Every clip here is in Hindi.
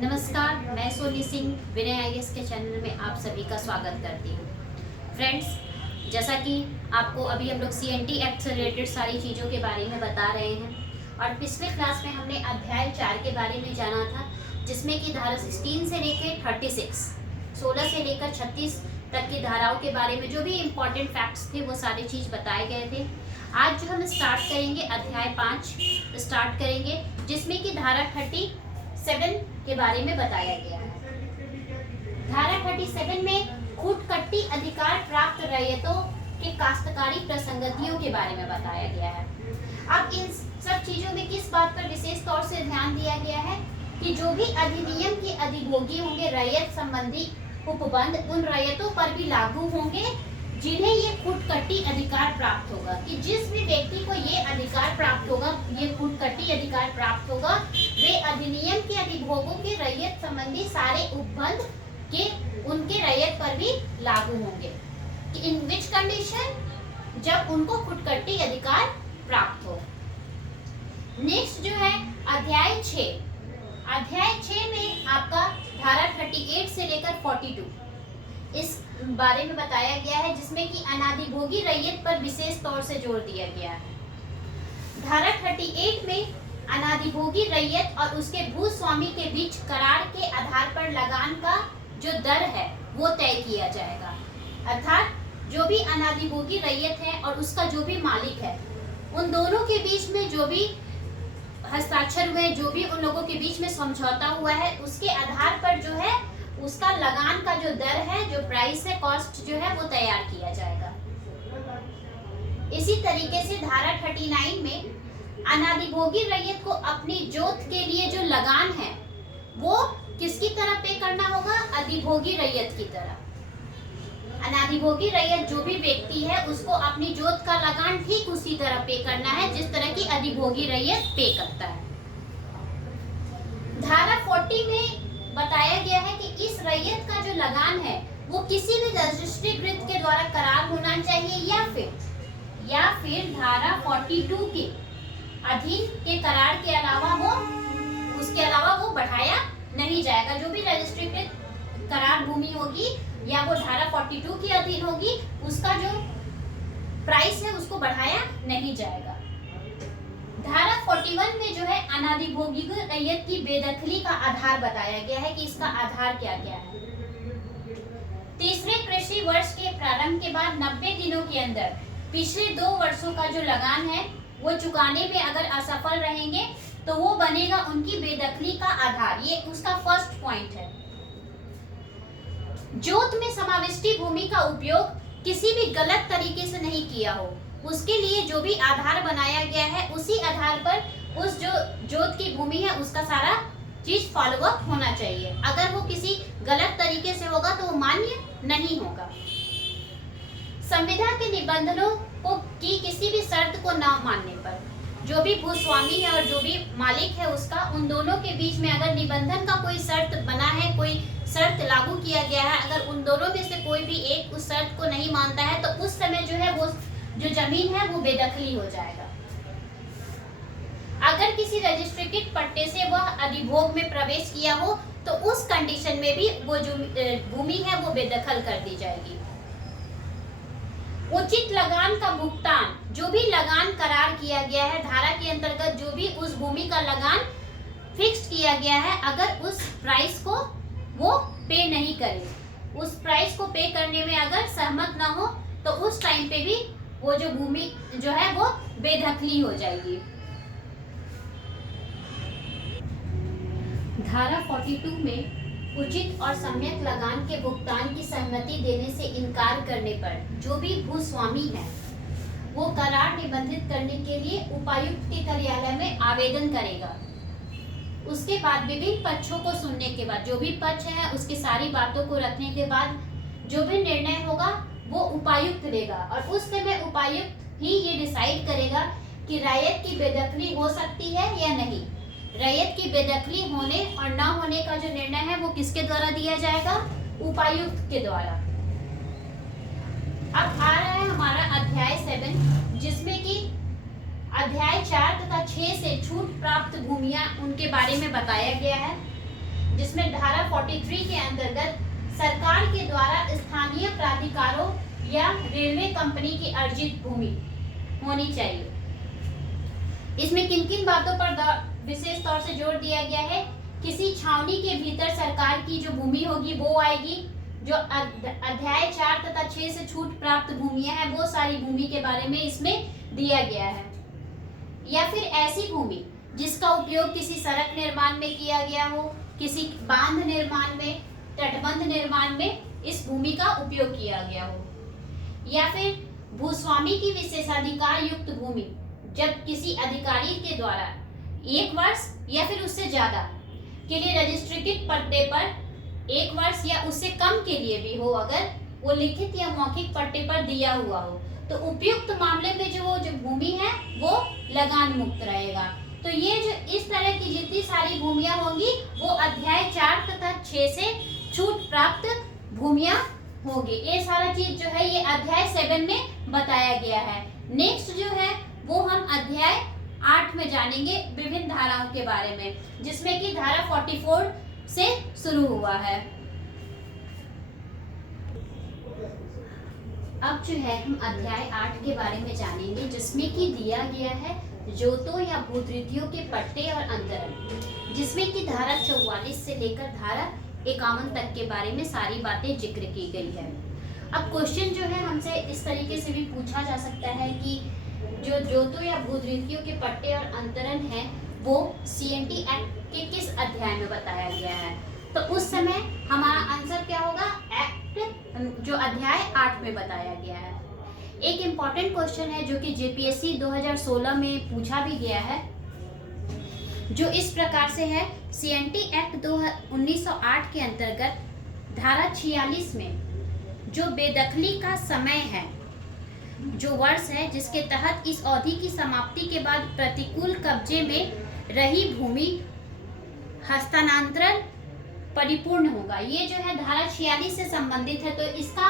नमस्कार, मैं सोनी सिंह विनय आईएएस के चैनल में आप सभी का स्वागत करती हूँ। फ्रेंड्स, जैसा कि आपको अभी हम लोग सीएनटी एक्ट से रिलेटेड सारी चीज़ों के बारे में बता रहे हैं और पिछले क्लास में हमने अध्याय 4 के बारे में जाना था, जिसमें कि धारा 16 से लेकर 36, 16 से लेकर 36 तक की धाराओं के बारे में जो भी इम्पोर्टेंट फैक्ट्स थे वो सारी चीज़ बताए गए थे। आज जो हम स्टार्ट करेंगे अध्याय 5 स्टार्ट करेंगे, जिसमें कि धारा 37 के बारे में बताया गया है। धारा 37 में खूटकट्टी अधिकार प्राप्त रैयतों के काश्तकारी प्रसंगतियों के बारे में बताया गया है। अब इन सब चीजों में किस बात पर विशेष तौर से ध्यान दिया गया है कि जो भी अधिनियम के अधिभोगी होंगे रैयत संबंधी उपबंध उन रैयतों पर भी लागू होंगे जिन्हें ये खूटकट्टी अधिकार प्राप्त होगा, कि जिस भी व्यक्ति को ये अधिकार प्राप्त होगा, ये खूटकट्टी अधिकार प्राप्त होगा, वे अधिनियम के अधिभोगों के रैयत संबंधी सारे उपबंध के उनके रैयत पर भी लागू होंगे। इन विच कंडीशन, जब उनको खूटकट्टी अधिकार प्राप्त हो। नेक्स्ट जो है अध्याय 6। अध्याय 6 में आपका धारा 38 से लेकर 42 इस बारे में बताया गया है, जिसमें कि अनाधिभोगी रैयत पर विशेष तौर से जोर दिया गया है। धारा 38 में अनाधिभोगी रैयत और उसके भूस्वामी के बीच करार के आधार पर लगान का जो दर है वो तय किया जाएगा। अर्थात जो भी अनाधिभोगी रैयत है और उसका जो भी मालिक है, उन दोनों के बीच में जो भी हस्ताक्षर हुए, जो भी उन लोगों के बीच में समझौता हुआ है, उसके आधार पर जो है उसका लगान का जो दर है, जो प्राइस है, कॉस्ट जो है वो तैयार किया जाएगा। इसी तरीके से धारा 39 में अनाधिभोगी रैयत को अपनी जोत के लिए जो लगान है वो किसकी तरह पे करना होगा? अधिभोगी रैयत की तरह। अनाधिभोगी रैयत जो भी व्यक्ति है उसको अपनी जोत का लगान ठीक उसी तरह पे करना है जिस तरह की अधिभोगी रैयत पे करता है। धारा 40 में बताया गया है कि इस रैयत का जो लगान है वो किसी भी रजिस्ट्रीकृत के द्वारा करार होना चाहिए या फिर धारा 42 के अधीन के करार के अलावा उसके अलावा वो बढ़ाया नहीं जाएगा। जो भी रजिस्ट्रीकृत करार भूमि होगी या वो धारा 42 के अधीन होगी, उसका जो प्राइस है उसको बढ़ाया नहीं जाएगा। धारा 41 में जो है अनाधिभोगी रैयत की बेदखली का आधार बताया गया है कि इसका आधार क्या क्या है। तीसरे कृषि वर्ष के प्रारंभ के बाद 90 दिनों के अंदर पिछले 2 वर्षों का जो लगान है वो चुकाने में अगर असफल रहेंगे तो वो बनेगा उनकी बेदखली का आधार। ये उसका फर्स्ट पॉइंट है। जोत में समाविष्टि भूमि का उपयोग किसी भी गलत तरीके से नहीं किया हो, उसके लिए जो भी आधार बनाया गया है उसी आधार पर उस जो जोत की भूमि है उसका सारा चीज फॉलोअप होना चाहिए। अगर वो किसी गलत तरीके से होगा तो वो मान्य नहीं होगा। संविदा के निबंधनों को की किसी भी शर्त को न मानने पर जो भी भूस्वामी है और जो भी मालिक है उसका, उन दोनों के बीच में अगर निबंधन का कोई शर्त बना है, कोई शर्त लागू किया गया है, अगर उन दोनों में से कोई भी एक उस शर्त को नहीं मानता है तो उस समय जो है वो जो जमीन है वो बेदखली हो जाएगा। अगर किसी रजिस्ट्रीकृत पट्टे से वह अधिभोग में प्रवेश किया हो तो उस कंडीशन में भी वो जो भूमि है वो बेदखल कर दी जाएगी। उचित लगान का भुगतान, जो भी लगान करार किया गया है धारा के अंतर्गत, जो भी उस भूमि का लगान फिक्स किया गया है, अगर उस प्राइस को वो पे नहीं करे, उस प्राइस को पे करने में अगर सहमत ना हो तो उस टाइम पे भी वो जो भूमि जो है वो बेदखली हो जाएगी। धारा 42 में उचित और सम्यक लगान के भुगतान की सहमति देने से इनकार करने पर जो भी भूस्वामी है वो करार निबंधित करने के लिए उपायुक्त के कार्यालय में आवेदन करेगा। उसके बाद विभिन्न पक्षों को सुनने के बाद, जो भी पक्ष है उसकी सारी बातों को रखने के बाद जो भी निर्णय होगा वो उपायुक्त लेगा और उस समय उपायुक्त ही ये डिसाइड करेगा कि रैयत की बेदखली हो सकती है या नहीं। रैयत की बेदखली होने और न होने का जो निर्णय है वो किसके द्वारा दिया जाएगा? उपायुक्त के द्वारा। अब आ रहा है हमारा अध्याय 7, जिसमें कि अध्याय 4 तथा 6 से छूट प्राप्त भूमियां उनके बारे में बताया गया है। जिसमें धारा 43 के अंतर्गत सरकार के द्वारा स्थानीय प्राधिकारों या रेलवे कंपनी की अर्जित भूमि होनी चाहिए। इसमें किन किन बातों पर विशेष तौर से जोर दिया गया है? किसी छावनी के भीतर सरकार की जो भूमि होगी वो आएगी। जो अध्याय 4 तथा 6 से छूट प्राप्त भूमियां हैं वो सारी भूमि के बारे में इसमें दिया गया है। या फिर ऐसी भूमि जिसका उपयोग किसी सड़क निर्माण में किया गया हो, किसी बांध निर्माण में, तटबंध निर्माण में इस भूमि का उपयोग किया गया हो। या फिर भूस्वामी की विशेषाधिकार युक्त भूमि, जब किसी अधिकारी के द्वारा 1 वर्ष या फिर उससे ज्यादा के लिए रजिस्ट्रेटेड पट्टे पर 1 वर्ष या उससे कम के लिए भी हो, अगर वो लिखित या मौखिक पट्टे पर दिया हुआ हो, तो उपयुक्त मामले में जो भूमि है वो लगान मुक्त रहेगा। तो ये जो इस तरह की जितनी सारी भूमियां होंगी वो अध्याय 4 तथा 6 से छूट प्राप्त भूमियां होगी। ये सारा चीज जो है ये अध्याय 7 में बताया गया है। नेक्स्ट जो है वो हम अध्याय 8 में जानेंगे विभिन्न धाराओं के बारे में, जिसमें कि धारा 44 से शुरू हुआ है। अब जो है हम अध्याय 8 के बारे में जानेंगे, जिसमें कि दिया गया है जोतों या भूतृतियों के पट्टे और अंतरण, जिसमें कि धारा 44 से लेकर धारा 51 तक के बारे में सारी बातें जिक्र की गई है। अब क्वेश्चन जो है हमसे इस तरीके से भी पूछा जा सकता है कि जो जोतों या भूतृतियों के पट्टे और अंतरण है वो सीएनटी एक्ट के किस अध्याय में बताया गया है? तो उस समय हमारा आंसर क्या होगा? एक्ट जो अध्याय 8 में बताया गया है। एक इम्पॉर्टेंट क्वेश्चन है जो कि जेपीएससी 2016 में पूछा भी गया है, जो इस प्रकार से है। सीएनटी एक्ट 1908 के अंतर्गत धारा 46 में जो बेदखली का समय है, जो वर्ष है जिसके तहत इस अवधि की समाप्ति के बाद प्रतिकूल कब्जे में रही भूमि हस्तांतरण परिपूर्ण होगा, ये जो है धारा 46 से संबंधित है। तो इसका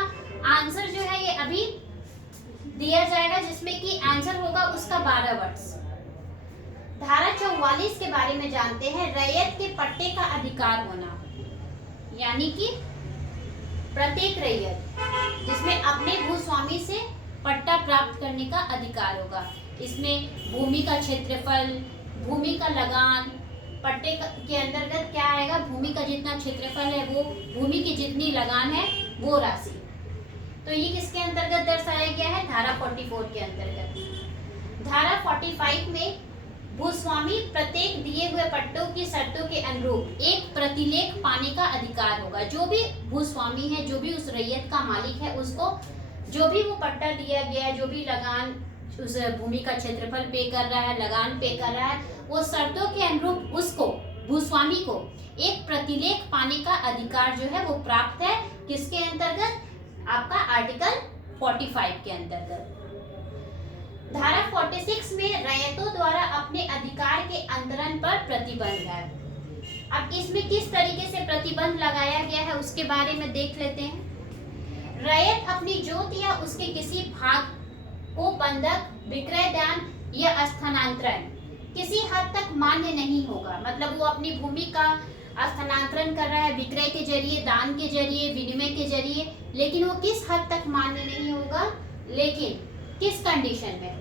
आंसर जो है ये अभी दिया जाएगा, जिसमें कि आंसर होगा उसका 12 वर्ष। धारा 44 के बारे में जानते हैं। रैयत के पट्टे का अधिकार होना, यानी कि प्रत्येक रैयत जिसमें अपने भूस्वामी से पट्टा प्राप्त करने का अधिकार होगा। इसमें भूमि का क्षेत्रफल, भूमि का लगान, पट्टे के अंतर्गत क्या आएगा? भूमि का जितना क्षेत्रफल है वो, भूमि की जितनी लगान है वो राशि। तो ये किसके अंतर्गत दर्शाया गया है? धारा 44 के अंतर्गत। धारा 45 में भूस्वामी प्रत्येक दिए हुए पट्टों की शर्तों के अनुरूप एक प्रतिलेख पाने का अधिकार होगा। जो भी भूस्वामी है, जो भी उस रैयत का मालिक है, उसको जो भी वो पट्टा दिया गया है, जो भी लगान उस भूमि का क्षेत्रफल पे कर रहा है, लगान पे कर रहा है, वो शर्तों के अनुरूप उसको, भूस्वामी को एक प्रतिलेख पाने का अधिकार जो है वो प्राप्त है। किसके अंतर्गत? आपका आर्टिकल 45 के अंतर्गत। धारा 46 में रैयतों द्वारा अपने अधिकार के अंतरण पर प्रतिबंध है। अब इसमें किस तरीके से प्रतिबंध लगाया गया है उसके बारे में देख लेते हैं। रैयत अपनी जोत या उसके किसी भाग को बंधक, विक्रय, दान या स्थानांतरण किसी हद तक मान्य नहीं होगा। मतलब वो अपनी भूमि का स्थानांतरण कर रहा है विक्रय के जरिए, दान के जरिए, विनिमय के जरिए, लेकिन वो किस हद तक मान्य नहीं होगा? लेकिन किस कंडीशन में?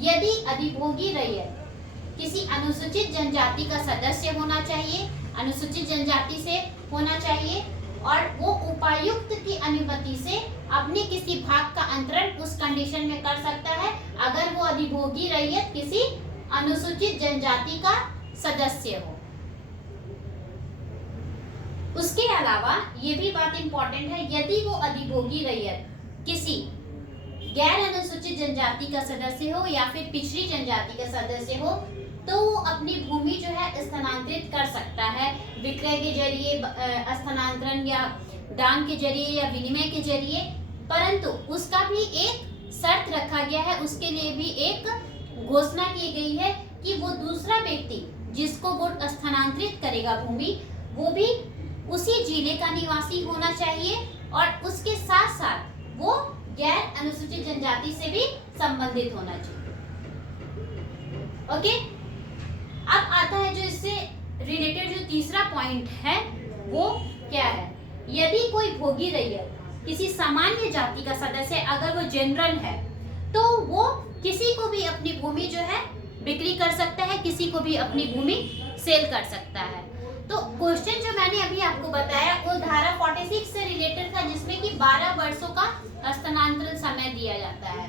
यदि अधिभोगी रैयत किसी अनुसूचित जनजाति का सदस्य होना चाहिए, अनुसूचित जनजाति से होना चाहिए, और वो उपायुक्त की अनुमति से अपने किसी भाग का अंतरण उस कंडीशन में कर सकता है अगर वो अधिभोगी रैयत किसी अनुसूचित जनजाति का सदस्य हो। उसके अलावा ये भी बात इंपॉर्टेंट है, यदि वो अधिभोगी रैयत किसी गैर अनुसूचित जनजाति का सदस्य हो या फिर पिछड़ी जनजाति का सदस्य हो, तो वो अपनी भूमि जो है स्थानांतरित कर सकता है विक्रय के जरिए, स्थानांतरण या दान के जरिए या विनिमय के जरिए, परंतु उसका भी एक शर्त रखा गया है, उसके लिए भी एक घोषणा की गई है कि वो दूसरा व्यक्ति जिसको वो स्थानांतरित करेगा भूमि, वो भी उसी जिले का निवासी होना चाहिए और उसके साथ साथ वो गैर अनुसूचित जनजाति से भी संबंधित होना चाहिए। ओके, अब आता है जो इससे रिलेटेड जो तीसरा पॉइंट है वो क्या है, यदि कोई भोगी रैयत किसी सामान्य जाति का सदस्य अगर वो जनरल है तो वो किसी को भी अपनी भूमि जो है बिक्री कर सकता है, किसी को भी अपनी भूमि सेल कर सकता है। तो क्वेश्चन जो मैंने अभी आपको बताया वो धारा 46 से रिलेटेड था, जिसमें कि 12 वर्षों का हस्तांतरण समय दिया जाता है।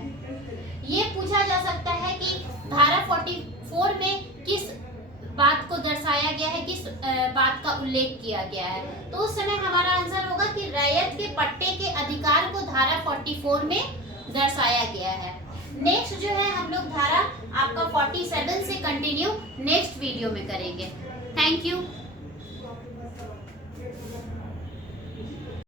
ये पूछा जा सकता है कि धारा 44 में किस बात को दर्शाया गया है, किस बात का उल्लेख किया गया है। तो उस समय हमारा आंसर होगा कि रैयत के पट्टे के अधिकार को धारा 44 में दर्शाया गया है। नेक्स्ट जो है हम लोग धारा आपका 47 से कंटिन्यू नेक्स्ट वीडियो में करेंगे। Thank you.